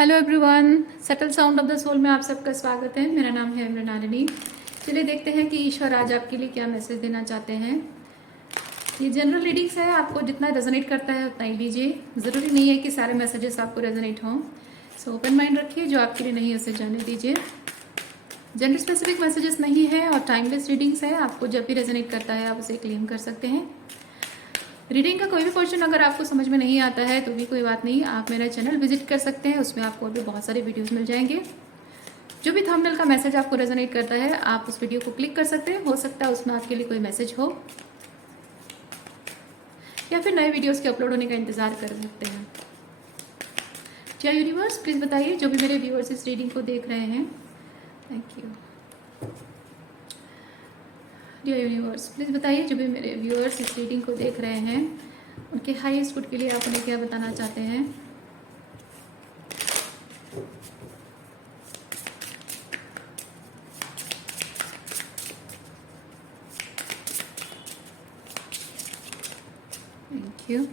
Hello everyone, subtle sound of the soul में आप सबका स्वागत है। मेरा नाम है मृणालिनी। चलिए देखते हैं कि ईश्वर आज आपके लिए क्या मैसेज देना चाहते हैं। ये जनरल रीडिंग्स है, आपको जितना रेजोनेट करता है उतना ही लीजिए। ज़रूरी नहीं है कि सारे मैसेजेस आपको रेजोनेट हों। सो ओपन माइंड रखिए, जो आपके लिए नहीं है उसे जाने दीजिए। जेंडर स्पेसिफिक मैसेजेस नहीं है और टाइमलेस रीडिंग्स है। आपको जब भी रेजोनेट करता है आप उसे क्लेम कर सकते हैं। रीडिंग का कोई भी क्वेश्चन अगर आपको समझ में नहीं आता है तो भी कोई बात नहीं, आप मेरा चैनल विजिट कर सकते हैं। उसमें आपको अभी बहुत सारे वीडियोस मिल जाएंगे। जो भी थंबनेल का मैसेज आपको रेजोनेट करता है आप उस वीडियो को क्लिक कर सकते हैं। हो सकता है उसमें आपके लिए कोई मैसेज हो या फिर नए वीडियोस के अपलोड होने का इंतजार कर सकते हैं। क्या यूनिवर्स प्लीज़ बताइए, जो भी मेरे व्यूअर्स इस रीडिंग को देख रहे हैं। Thank you dear universe, please बताइए जो भी मेरे व्यूअर्स इस रीडिंग को देख रहे हैं उनके हाईएस्ट गुड के लिए आप उन्हें क्या बताना चाहते हैं। Thank you.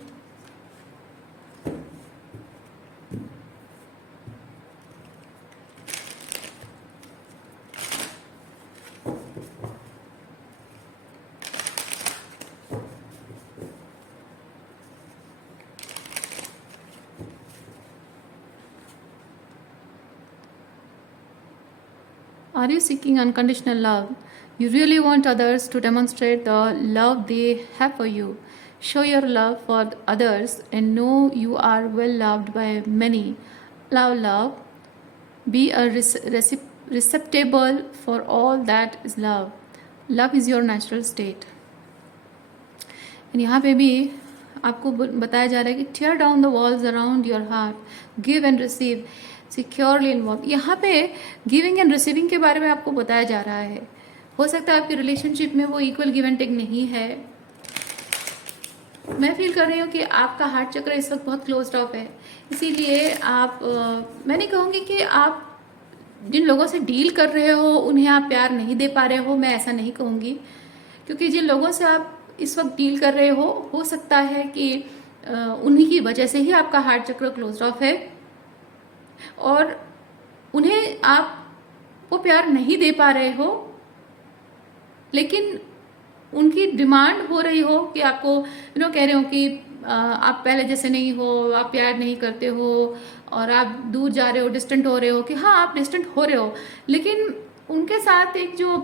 Are you seeking unconditional love? You really want others to demonstrate the love they have for you. Show your love for others and know you are well loved by many. Allow love. Be a receptacle for all that is love. Love is your natural state. यहाँ पे भी आपको बताया जा रहा है कि tear down the walls around your heart. Give and receive. Securely involve. यहाँ पे गिविंग एंड रिसीविंग के बारे में आपको बताया जा रहा है। हो सकता है आपकी रिलेशनशिप में वो इक्वल गिव एंड टेक नहीं है। मैं फील कर रही हूँ कि आपका हार्ट चक्र इस वक्त बहुत क्लोज्ड ऑफ है। इसीलिए आप मैं नहीं कहूँगी कि आप जिन लोगों से डील कर रहे हो उन्हें आप प्यार नहीं दे पा रहे हो, मैं ऐसा नहीं कहूँगी। क्योंकि जिन लोगों से आप इस वक्त डील कर रहे हो सकता है कि उन्हीं की वजह से ही आपका हार्ट चक्र क्लोज्ड ऑफ है और उन्हें आप वो प्यार नहीं दे पा रहे हो, लेकिन उनकी डिमांड हो रही हो कि आपको कह रहे हो कि आप पहले जैसे नहीं हो, आप प्यार नहीं करते हो और आप दूर जा रहे हो, डिस्टेंट हो रहे हो। कि हाँ आप डिस्टेंट हो रहे हो, लेकिन उनके साथ एक जो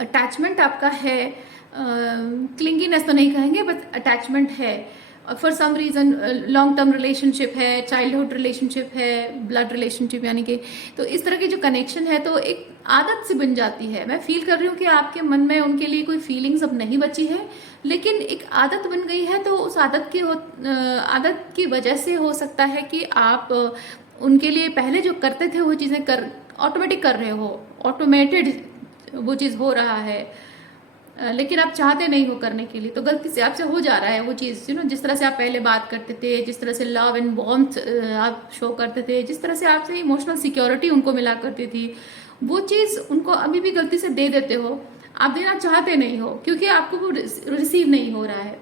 अटैचमेंट आपका है, क्लिंगीनेस तो नहीं कहेंगे बट अटैचमेंट है। For some reason long term relationship है, चाइल्डहुड रिलेशनशिप है, ब्लड रिलेशनशिप यानी कि, तो इस तरह की जो कनेक्शन है तो एक आदत से बन जाती है। मैं फील कर रही हूँ कि आपके मन में उनके लिए कोई फीलिंग्स अब नहीं बची है, लेकिन एक आदत बन गई है। तो उस आदत की वजह से हो सकता है कि आप उनके लिए पहले जो करते थे वो चीज़ें ऑटोमेटिक कर रहे हो, ऑटोमेटेड वो चीज़ हो रहा है, लेकिन आप चाहते नहीं हो करने के लिए, तो गलती से आपसे हो जा रहा है वो चीज़। जिस तरह से आप पहले बात करते थे, जिस तरह से लव एंड वार्मथ आप शो करते थे, जिस तरह से आपसे इमोशनल सिक्योरिटी उनको मिला करती थी, वो चीज़ उनको अभी भी गलती से दे देते हो। आप देना चाहते नहीं हो क्योंकि आपको वो रिसीव नहीं हो रहा है,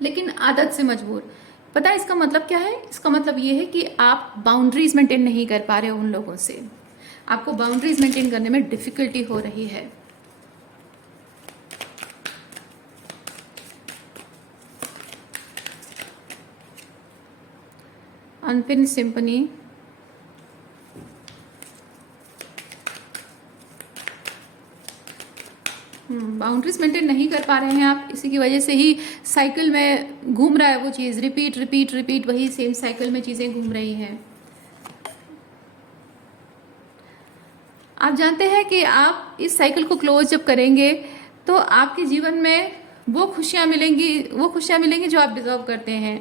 लेकिन आदत से मजबूर। पता है इसका मतलब क्या है? इसका मतलब ये है कि आप बाउंड्रीज मेंटेन नहीं कर पा रहे हो उन लोगों से। आपको बाउंड्रीज मेंटेन करने में डिफिकल्टी हो रही है। अनफिनिश्ड सिंपनी, बाउंड्रीज मेंटेन नहीं कर पा रहे हैं आप, इसी की वजह से ही साइकिल में घूम रहा है वो चीज़, रिपीट रिपीट रिपीट, वही सेम साइकिल में चीज़ें घूम रही हैं। आप जानते हैं कि आप इस साइकिल को क्लोज जब करेंगे तो आपके जीवन में वो खुशियाँ मिलेंगी जो आप डिजर्व करते हैं।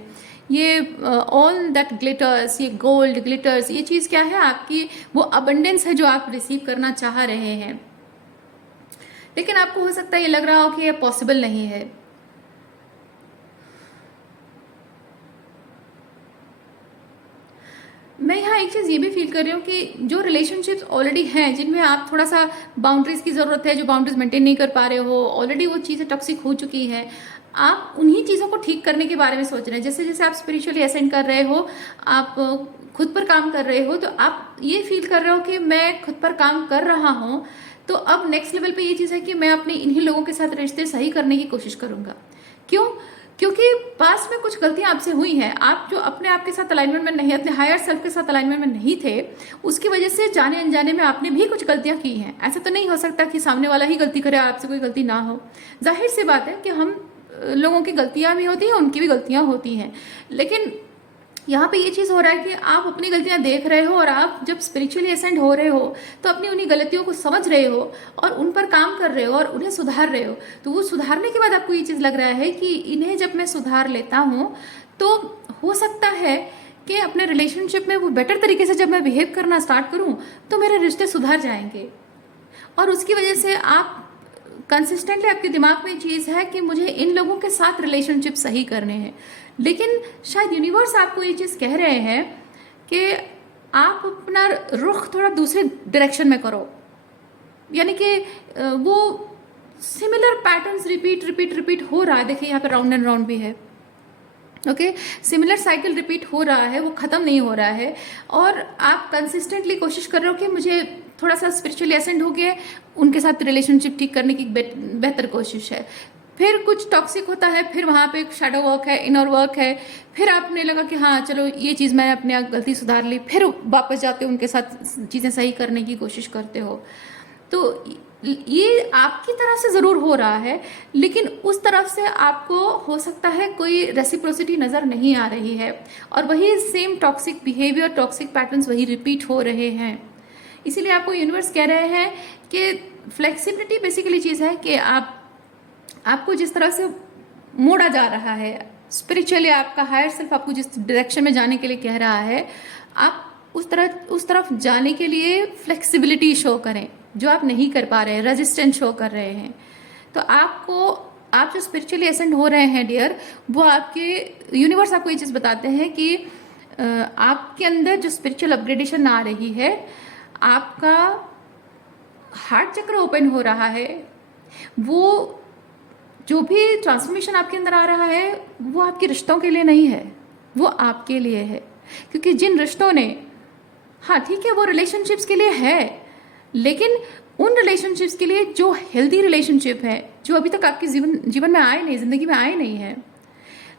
ये ऑल दैट ग्लिटर्स, ये गोल्ड ग्लिटर्स, ये चीज़ क्या है? आपकी वो अबंडेंस है जो आप रिसीव करना चाह रहे हैं, लेकिन आपको हो सकता है ये लग रहा हो कि ये पॉसिबल नहीं है। मैं यहाँ एक चीज़ ये भी फील कर रही हूँ कि जो रिलेशनशिप्स ऑलरेडी हैं, जिनमें आप थोड़ा सा बाउंड्रीज की ज़रूरत है, जो बाउंड्रीज मेंटेन नहीं कर पा रहे हो, ऑलरेडी वो चीज़ें टॉक्सिक हो चुकी हैं, आप उन्हीं चीज़ों को ठीक करने के बारे में सोच रहे हैं। जैसे जैसे आप स्पिरिचुअली असेंड कर रहे हो, आप खुद पर काम कर रहे हो, तो आप ये फील कर रहे हो कि मैं खुद पर काम कर रहा हूँ, तो अब नेक्स्ट लेवल पे ये चीज़ है कि मैं अपने इन्हीं लोगों के साथ रिश्ते सही करने की कोशिश करूंगा। क्यों? क्योंकि पास्ट में कुछ गलतियां आपसे हुई हैं, आप जो अपने आप के साथ अलाइनमेंट में नहीं, अपने हायर सेल्फ के साथ अलाइनमेंट में नहीं थे, उसकी वजह से जाने अनजाने में आपने भी कुछ गलतियां की हैं। ऐसा तो नहीं हो सकता कि सामने वाला ही गलती करे, आपसे कोई गलती ना हो। जाहिर सी बात है कि हम लोगों की गलतियां भी होती हैं, उनकी भी गलतियां होती हैं, लेकिन यहाँ पे ये चीज़ हो रहा है कि आप अपनी गलतियां देख रहे हो, और आप जब स्पिरिचुअली असेंड हो रहे हो तो अपनी उन्हीं गलतियों को समझ रहे हो और उन पर काम कर रहे हो और उन्हें सुधार रहे हो। तो वो सुधारने के बाद आपको ये चीज़ लग रहा है कि इन्हें जब मैं सुधार लेता हूँ तो हो सकता है कि अपने रिलेशनशिप में वो बेटर तरीके से जब मैं बिहेव करना स्टार्ट करूँ तो मेरे रिश्ते सुधर जाएंगे। और उसकी वजह से आप कंसिस्टेंटली, आपके दिमाग में चीज़ है कि मुझे इन लोगों के साथ रिलेशनशिप सही करने हैं, लेकिन शायद यूनिवर्स आपको ये चीज़ कह रहे हैं कि आप अपना रुख थोड़ा दूसरे डायरेक्शन में करो। यानी कि वो similar patterns repeat repeat repeat हो रहा है। देखिए यहाँ पे राउंड एंड राउंड भी है, ओके, सिमिलर साइकिल रिपीट हो रहा है, वो ख़त्म नहीं हो रहा है। और आप कंसिस्टेंटली कोशिश कर रहे हो कि मुझे थोड़ा सा स्पिरिचुअली असेंड हो गया, उनके साथ रिलेशनशिप ठीक करने की बेहतर कोशिश है। फिर कुछ टॉक्सिक होता है, फिर वहाँ पे शैडो वर्क है, इनर वर्क है, फिर आपने लगा कि हाँ चलो ये चीज़ मैंने अपने आप गलती सुधार ली, फिर वापस जाते हो उनके साथ चीज़ें सही करने की कोशिश करते हो। तो ये आपकी तरफ से ज़रूर हो रहा है, लेकिन उस तरफ से आपको हो सकता है कोई रेसिप्रोसिटी नज़र नहीं आ रही है, और वही same toxic behaviour, toxic patterns वही रिपीट हो रहे हैं। इसीलिए आपको यूनिवर्स कह रहे हैं कि फ्लेक्सिबिलिटी बेसिकली चीज़ है कि आपको जिस तरह से मोड़ा जा रहा है स्पिरिचुअली, आपका हायर सेल्फ आपको जिस डायरेक्शन में जाने के लिए कह रहा है, आप उस तरफ जाने के लिए फ्लेक्सिबिलिटी शो करें, जो आप नहीं कर पा रहे हैं, रेजिस्टेंस शो कर रहे हैं। तो आप जो स्पिरिचुअली असेंड हो रहे हैं डियर, वो आपके यूनिवर्स आपको ये चीज़ बताते हैं कि आपके अंदर जो स्पिरिचुअल अपग्रेडेशन आ रही है, आपका हार्ट चक्र ओपन हो रहा है, वो जो भी ट्रांसफॉर्मेशन आपके अंदर आ रहा है वो आपके रिश्तों के लिए नहीं है, वो आपके लिए है। क्योंकि जिन रिश्तों ने, हाँ ठीक है वो रिलेशनशिप्स के लिए है, लेकिन उन रिलेशनशिप्स के लिए जो हेल्दी रिलेशनशिप है, जो अभी तक आपके जीवन में आए नहीं, जिंदगी में आए नहीं है,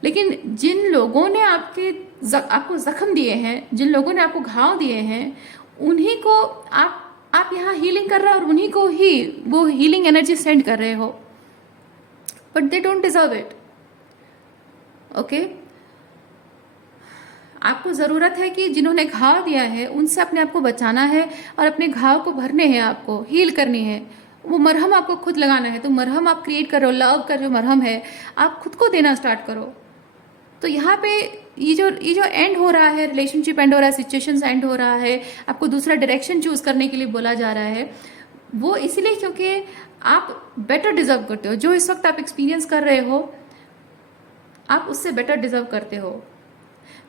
लेकिन जिन लोगों ने आपको जख्म दिए हैं, जिन लोगों ने आपको घाव दिए हैं, उन्हीं को आप यहाँ हीलिंग कर रहे हो और उन्हीं को ही वो हीलिंग एनर्जी सेंड कर रहे हो, but they don't deserve it. Okay, आपको ज़रूरत है कि जिन्होंने घाव दिया है उनसे अपने आप को बचाना है और अपने घाव को भरने हैं, आपको हील करनी है। वो मरहम आपको खुद लगाना है, तो मरहम आप क्रिएट करो, लव का जो मरहम है आप खुद को देना स्टार्ट करो। तो यहाँ पे ये जो एंड हो रहा है, रिलेशनशिप एंड हो रहा है, सिचुएशंस एंड हो रहा है, आपको दूसरा डायरेक्शन चूज करने के लिए बोला जा रहा है, वो इसलिए क्योंकि आप बेटर डिजर्व करते हो। जो इस वक्त आप एक्सपीरियंस कर रहे हो आप उससे बेटर डिजर्व करते हो।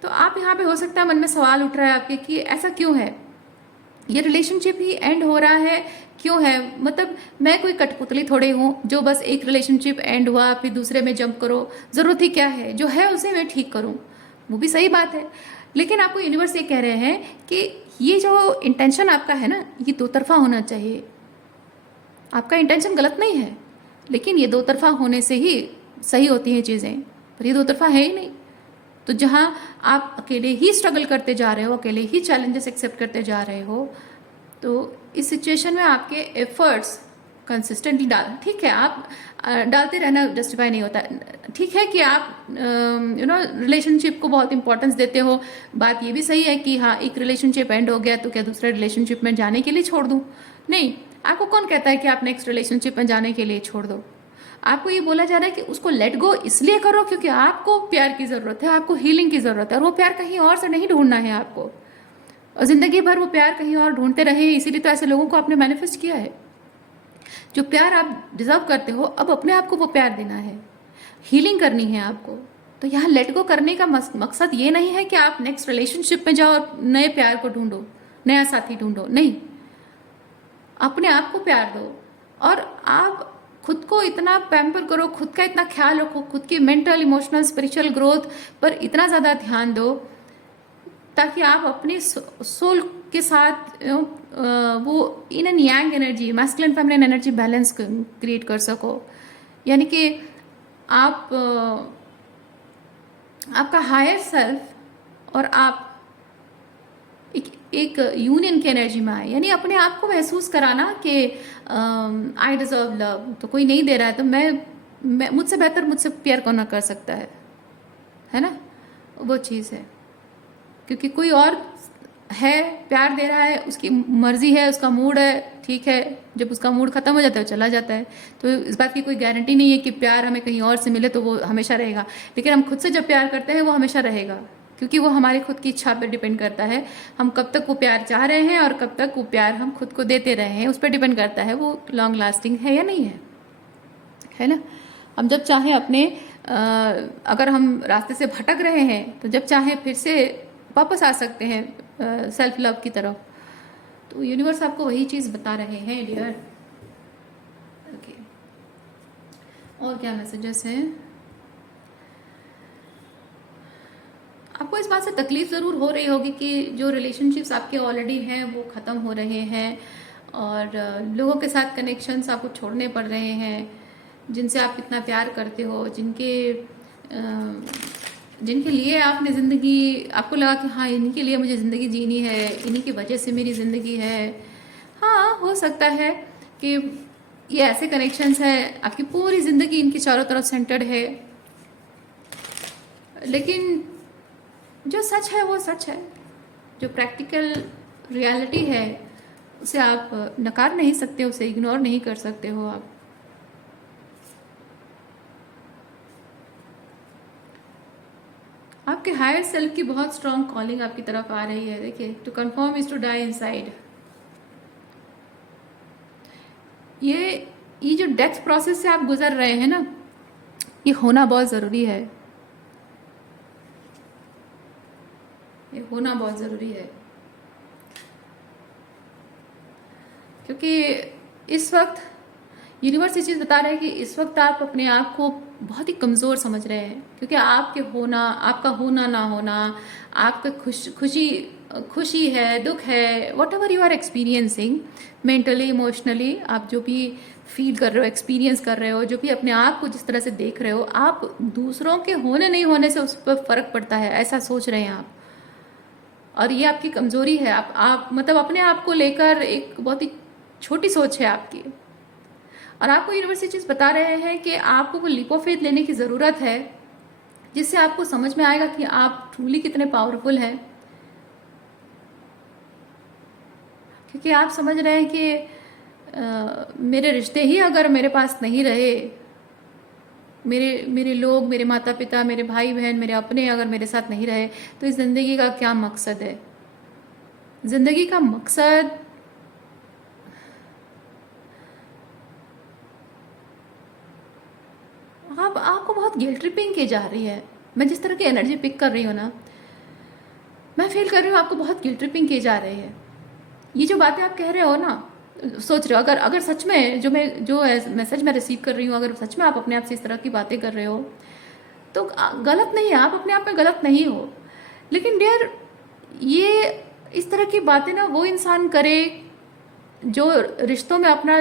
तो आप यहाँ पे हो सकता है मन में सवाल उठ रहा है आपके कि ऐसा क्यों है, ये रिलेशनशिप ही एंड हो रहा है क्यों है, मतलब मैं कोई कठपुतली थोड़े हूँ जो बस एक रिलेशनशिप एंड हुआ फिर दूसरे में जंप करो, ज़रूरत ही क्या है, जो है उसे मैं ठीक करूँ। वो भी सही बात है, लेकिन आपको यूनिवर्स ये कह रहे हैं कि ये जो इंटेंशन आपका है ना, ये दो तरफा होना चाहिए। आपका इंटेंशन गलत नहीं है, लेकिन ये दो तरफा होने से ही सही होती हैं चीज़ें, पर ये दो तरफा है ही नहीं। तो जहाँ आप अकेले ही स्ट्रगल करते जा रहे हो, अकेले ही चैलेंजेस एक्सेप्ट करते जा रहे हो, तो इस सिचुएशन में आपके एफर्ट्स कंसिस्टेंटली ठीक है, आप डालते रहना जस्टिफाई नहीं होता। ठीक है कि आप रिलेशनशिप को बहुत इंपॉर्टेंस देते हो, बात ये भी सही है कि हाँ एक रिलेशनशिप एंड हो गया तो क्या दूसरे रिलेशनशिप में जाने के लिए छोड़ दूँ? नहीं, आपको कौन कहता है कि आप नेक्स्ट रिलेशनशिप में जाने के लिए छोड़ दो। आपको ये बोला जा रहा है कि उसको लेट गो इसलिए करो क्योंकि आपको प्यार की ज़रूरत है, आपको हीलिंग की ज़रूरत है, और वो प्यार कहीं और से नहीं ढूंढना है आपको। और ज़िंदगी भर वो प्यार कहीं और ढूंढते रहे, इसीलिए तो ऐसे लोगों को आपने मैनिफेस्ट किया है। जो प्यार आप डिजर्व करते हो, अब अपने आप को वो प्यार देना है, हीलिंग करनी है आपको। तो यहाँ लेट गो करने का मकसद ये नहीं है कि आप नेक्स्ट रिलेशनशिप में जाओ और नए प्यार को ढूंढो, नया साथी ढूंढो, नहीं, अपने आप को प्यार दो और आप खुद को इतना पैम्पर करो, खुद का इतना ख्याल रखो, खुद की मेंटल इमोशनल स्पिरिचुअल ग्रोथ पर इतना ज़्यादा ध्यान दो ताकि आप अपनी सोल के साथ वो in an Yang energy, masculine feminine energy balance create कर सको। यानी कि आप आपका हायर सेल्फ और आप एक यूनियन की एनर्जी में आए, यानी अपने आप को महसूस कराना कि आई डिजर्व लव, तो कोई नहीं दे रहा है तो मैं मुझसे बेहतर मुझसे प्यार कौन ना कर सकता है ना, वो चीज़ है। क्योंकि कोई और है प्यार दे रहा है, उसकी मर्जी है, उसका मूड है, ठीक है, जब उसका मूड खत्म हो जाता है वो चला जाता है। तो इस बात की कोई गारंटी नहीं है कि प्यार हमें कहीं और से मिले तो वो हमेशा रहेगा, लेकिन हम खुद से जब प्यार करते हैं वो हमेशा रहेगा, क्योंकि वो हमारी खुद की इच्छा पर डिपेंड करता है। हम कब तक वो प्यार चाह रहे हैं और कब तक वो प्यार हम खुद को देते रहे हैं, उस पर डिपेंड करता है वो लॉन्ग लास्टिंग है या नहीं है ना। हम जब चाहें अपने अगर हम रास्ते से भटक रहे हैं तो जब चाहें फिर से वापस आ सकते हैं सेल्फ लव की तरफ। तो यूनिवर्स आपको वही चीज़ बता रहे हैं डियर। ओके, और क्या मैसेजेस हैं? आपको इस बात से तकलीफ ज़रूर हो रही होगी कि जो रिलेशनशिप्स आपके ऑलरेडी हैं वो ख़त्म हो रहे हैं और लोगों के साथ कनेक्शंस आपको छोड़ने पड़ रहे हैं जिनसे आप इतना प्यार करते हो, जिनके लिए आपने ज़िंदगी, आपको लगा कि हाँ इनके लिए मुझे ज़िंदगी जीनी है, इन्हीं की वजह से मेरी ज़िंदगी है। हाँ, हो सकता है कि ये ऐसे कनेक्शंस हैं, आपकी पूरी ज़िंदगी इनकी चारों तरफ सेंटर्ड है, लेकिन जो सच है वो सच है। जो प्रैक्टिकल रियलिटी है उसे आप नकार नहीं सकते, उसे इग्नोर नहीं कर सकते हो आप। आपके हायर सेल्फ की बहुत स्ट्रांग कॉलिंग आपकी तरफ आ रही है। देखिए, to confirm is to die inside. ये जो डेथ प्रोसेस से आप गुजर रहे हैं ना, ये होना बहुत ज़रूरी है, ये होना बहुत ज़रूरी है, क्योंकि इस वक्त यूनिवर्स ये चीज़ बता रहा है कि इस वक्त आप अपने आप को बहुत ही कमज़ोर समझ रहे हैं, क्योंकि आपके होना, आपका होना ना होना, आपका खुशी है, दुख है, whatever you are experiencing mentally emotionally, आप जो भी फील कर रहे हो, एक्सपीरियंस कर रहे हो, जो भी अपने आप को जिस तरह से देख रहे हो, आप दूसरों के होने नहीं होने से उस पर फ़र्क पड़ता है, ऐसा सोच रहे हैं आप। और ये आपकी कमज़ोरी है। आप मतलब अपने आप को लेकर एक बहुत ही छोटी सोच है आपकी। और आपको यूनिवर्स ये चीज़ बता रहे हैं कि आपको वो लीप ऑफ फेथ लेने की ज़रूरत है, जिससे आपको समझ में आएगा कि आप ट्रूली कितने पावरफुल हैं। क्योंकि आप समझ रहे हैं कि मेरे रिश्ते ही अगर मेरे पास नहीं रहे, मेरे लोग, मेरे माता पिता, मेरे भाई बहन, मेरे अपने अगर मेरे साथ नहीं रहे तो इस ज़िंदगी का क्या मकसद है? ज़िंदगी का मकसद आपको बहुत गिल्ट ट्रिपिंग की जा रही है। मैं जिस तरह की एनर्जी पिक कर रही हूँ ना, मैं फील कर रही हूँ आपको बहुत गिल्ट ट्रिपिंग की जा रही है। ये जो बातें आप कह रहे हो ना, सोच रहे हो, अगर सच में जो मैसेज मैं रिसीव कर रही हूँ, अगर सच में आप अपने आप से इस तरह की बातें कर रहे हो तो गलत नहीं है, आप अपने आप में गलत नहीं हो। लेकिन डियर, ये इस तरह की बातें ना वो इंसान करे जो रिश्तों में अपना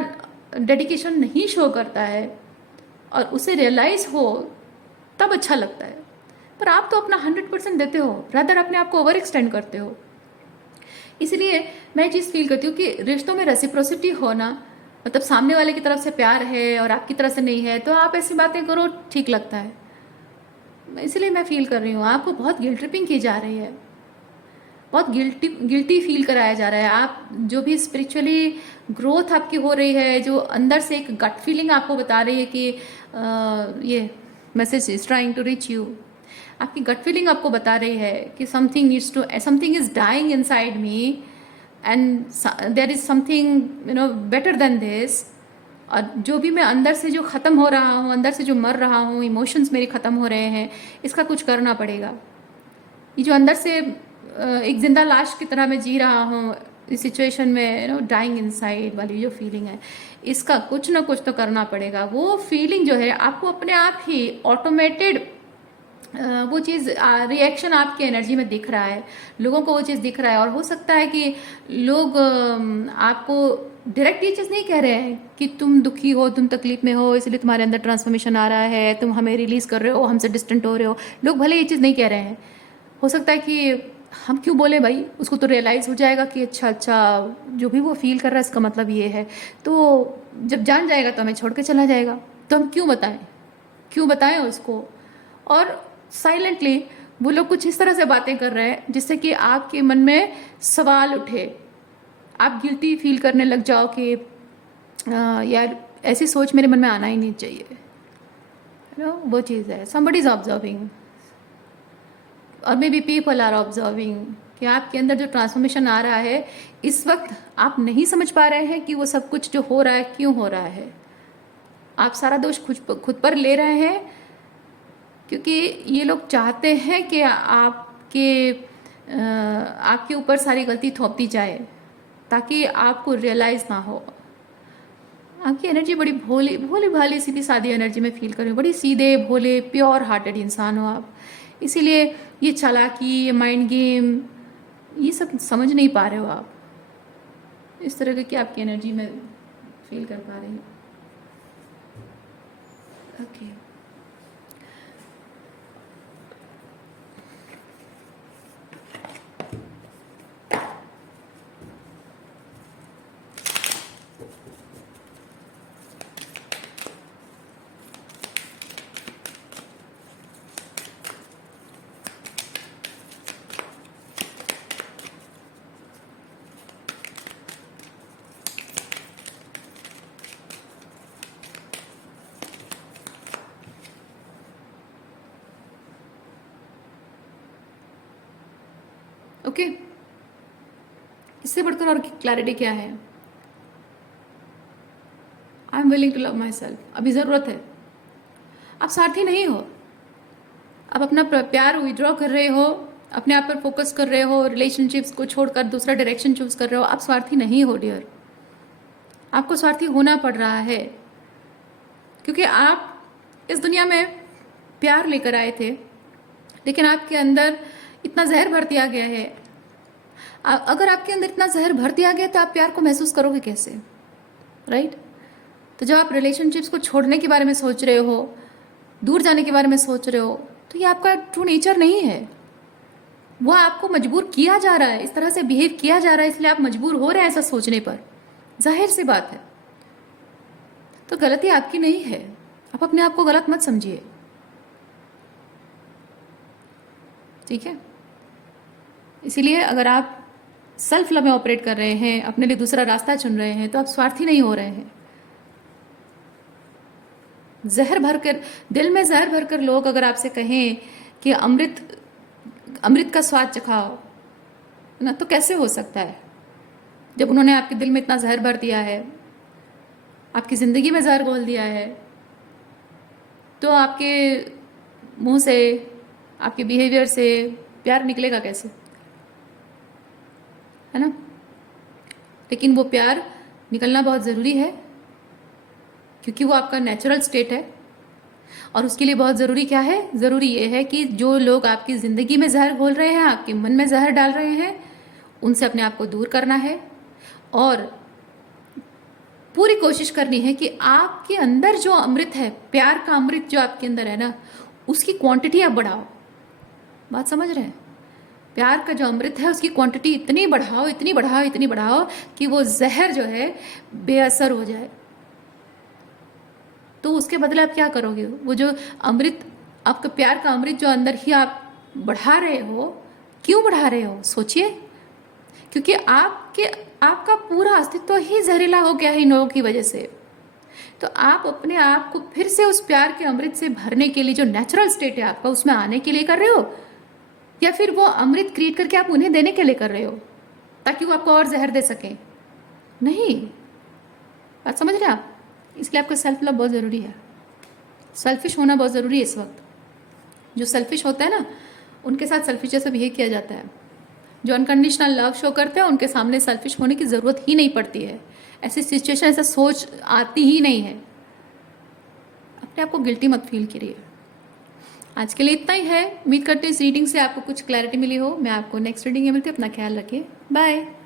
डेडिकेशन नहीं शो करता है और उसे रियलाइज़ हो, तब अच्छा लगता है। पर आप तो अपना 100% देते हो, रादर अपने आप को ओवर एक्सटेंड करते हो। इसलिए मैं चीज़ फील करती हूँ कि रिश्तों में रेसिप्रोसिटी होना, मतलब सामने वाले की तरफ से प्यार है और आपकी तरफ से नहीं है, तो आप ऐसी बातें करो, ठीक लगता है। इसलिए मैं फील कर रही हूँ आपको बहुत गिल्ट ट्रिपिंग की जा रही है, बहुत गिल्टी फील कराया जा रहा है। आप जो भी स्पिरिचुअली ग्रोथ आपकी हो रही है, जो अंदर से एक गट फीलिंग आपको बता रही है कि ये message is trying to reach you, आपकी गट फीलिंग आपको बता रही है कि something is dying inside me and there is something better than this. और जो भी मैं अंदर से जो ख़त्म हो रहा हूँ, अंदर से जो मर रहा हूँ, इमोशंस मेरे ख़त्म हो रहे हैं, इसका कुछ करना पड़ेगा। ये जो अंदर से एक जिंदा लाश की तरह मैं जी रहा हूँ, इस सिचुएशन में डाइंग इनसाइड वाली जो फीलिंग है, इसका कुछ ना कुछ तो करना पड़ेगा। वो फीलिंग जो है आपको अपने आप ही ऑटोमेटेड, वो चीज़ रिएक्शन आपकी एनर्जी में दिख रहा है, लोगों को वो चीज़ दिख रहा है। और हो सकता है कि लोग आपको डायरेक्ट ये चीज़ नहीं कह रहे हैं कि तुम दुखी हो, तुम तकलीफ में हो, इसलिए तुम्हारे अंदर ट्रांसफॉर्मेशन आ रहा है, तुम हमें रिलीज कर रहे हो, हमसे डिस्टेंट हो रहे हो। लोग भले ये चीज़ नहीं कह रहे हैं, हो सकता है कि हम क्यों बोले भाई, उसको तो रियलाइज़ हो जाएगा कि अच्छा जो भी वो फील कर रहा है इसका मतलब ये है। तो जब जान जाएगा तो हमें छोड़ के चला जाएगा, तो हम क्यों बताएं उसको। और साइलेंटली वो लोग कुछ इस तरह से बातें कर रहे हैं जिससे कि आपके मन में सवाल उठे, आप गिल्टी फील करने लग जाओ कि यार ऐसी सोच मेरे मन में आना ही नहीं चाहिए। वो चीज़ है, somebody is observing और maybe people are observing कि आपके अंदर जो ट्रांसफॉर्मेशन आ रहा है इस वक्त आप नहीं समझ पा रहे हैं कि वो सब कुछ जो हो रहा है क्यों हो रहा है। आप सारा दोष खुद पर ले रहे हैं क्योंकि ये लोग चाहते हैं कि आपके ऊपर सारी गलती थोपती जाए ताकि आपको रियलाइज़ ना हो। आपकी एनर्जी बड़ी भोली भोली भाली सीधी सादी एनर्जी में फील करें, बड़ी सीधे भोले प्योर हार्टेड इंसान हो आप। इसीलिए ये चालाकी, ये माइंड गेम, ये सब समझ नहीं पा रहे हो आप, इस तरह की आपकी एनर्जी में फील कर पा रही हो। ओके ओके इससे बढ़कर और क्लैरिटी क्या है? I am willing to love myself. अभी ज़रूरत है, आप स्वार्थी नहीं हो, आप अपना प्यार विड्रॉ कर रहे हो, अपने आप पर फोकस कर रहे हो, रिलेशनशिप्स को छोड़कर दूसरा डायरेक्शन चूज कर रहे हो। आप स्वार्थी नहीं हो डियर, आपको स्वार्थी होना पड़ रहा है क्योंकि आप इस दुनिया में प्यार लेकर आए थे, लेकिन आपके अंदर इतना जहर भर दिया गया है। अगर आपके अंदर इतना जहर भर दिया गया तो आप प्यार को महसूस करोगे कैसे, राइट? तो जब आप रिलेशनशिप्स को छोड़ने के बारे में सोच रहे हो, दूर जाने के बारे में सोच रहे हो, तो ये आपका ट्रू नेचर नहीं है। वो आपको मजबूर किया जा रहा है, इस तरह से बिहेव किया जा रहा है, इसलिए आप मजबूर हो रहे हैं ऐसा सोचने पर। जाहिर सी बात है, तो गलती आपकी नहीं है, आप अपने आप को गलत मत समझिए, ठीक है? इसीलिए अगर आप सेल्फ लव में ऑपरेट कर रहे हैं, अपने लिए दूसरा रास्ता चुन रहे हैं, तो आप स्वार्थी नहीं हो रहे हैं। जहर भरकर, दिल में जहर भरकर लोग अगर आपसे कहें कि अमृत का स्वाद चखाओ ना, तो कैसे हो सकता है जब उन्होंने आपके दिल में इतना जहर भर दिया है, आपकी ज़िंदगी में जहर घोल दिया है, तो आपके मुंह से, आपके बिहेवियर से प्यार निकलेगा कैसे, है ना? लेकिन वो प्यार निकलना बहुत ज़रूरी है क्योंकि वो आपका नेचुरल स्टेट है। और उसके लिए बहुत ज़रूरी क्या है? ज़रूरी ये है कि जो लोग आपकी ज़िंदगी में जहर घोल रहे हैं, आपके मन में जहर डाल रहे हैं, उनसे अपने आप को दूर करना है और पूरी कोशिश करनी है कि आपके अंदर जो अमृत है, प्यार का अमृत जो आपके अंदर है ना, उसकी क्वांटिटी आप बढ़ाओ। बात समझ रहे हैं? प्यार का जो अमृत है उसकी क्वांटिटी इतनी बढ़ाओ, इतनी बढ़ाओ, इतनी बढ़ाओ कि वो जहर जो है बेअसर हो जाए। तो उसके बदले आप क्या करोगे? वो जो अमृत, आपका प्यार का अमृत जो अंदर ही आप बढ़ा रहे हो, क्यों बढ़ा रहे हो? सोचिए, क्योंकि आपका पूरा अस्तित्व ही जहरीला हो गया है इन लोगों की वजह से। तो आप अपने आप को फिर से उस प्यार के अमृत से भरने के लिए, जो नेचुरल स्टेट है आपका, उसमें आने के लिए कर रहे हो, या फिर वो अमृत क्रिएट करके आप उन्हें देने के लिए कर रहे हो ताकि वो आपको और जहर दे सकें? नहीं, बात समझ रहे हैं आप? इसलिए आपका सेल्फ लव बहुत ज़रूरी है। सेल्फिश होना बहुत ज़रूरी है इस वक्त। जो सेल्फिश होता है ना, उनके साथ सेल्फिश जैसा बिहेव किया जाता है। जो अनकंडीशनल लव शो करते हैं उनके सामने सेल्फिश होने की ज़रूरत ही नहीं पड़ती है। ऐसी सिचुएशन, ऐसा सोच आती ही नहीं है। अपने आप को गिल्टी मत फील करिए। आज के लिए इतना ही है। उम्मीद करते हैं इस रीडिंग से आपको कुछ क्लैरिटी मिली हो। मैं आपको नेक्स्ट रीडिंग में मिलती हूँ। अपना ख्याल रखिए। बाय।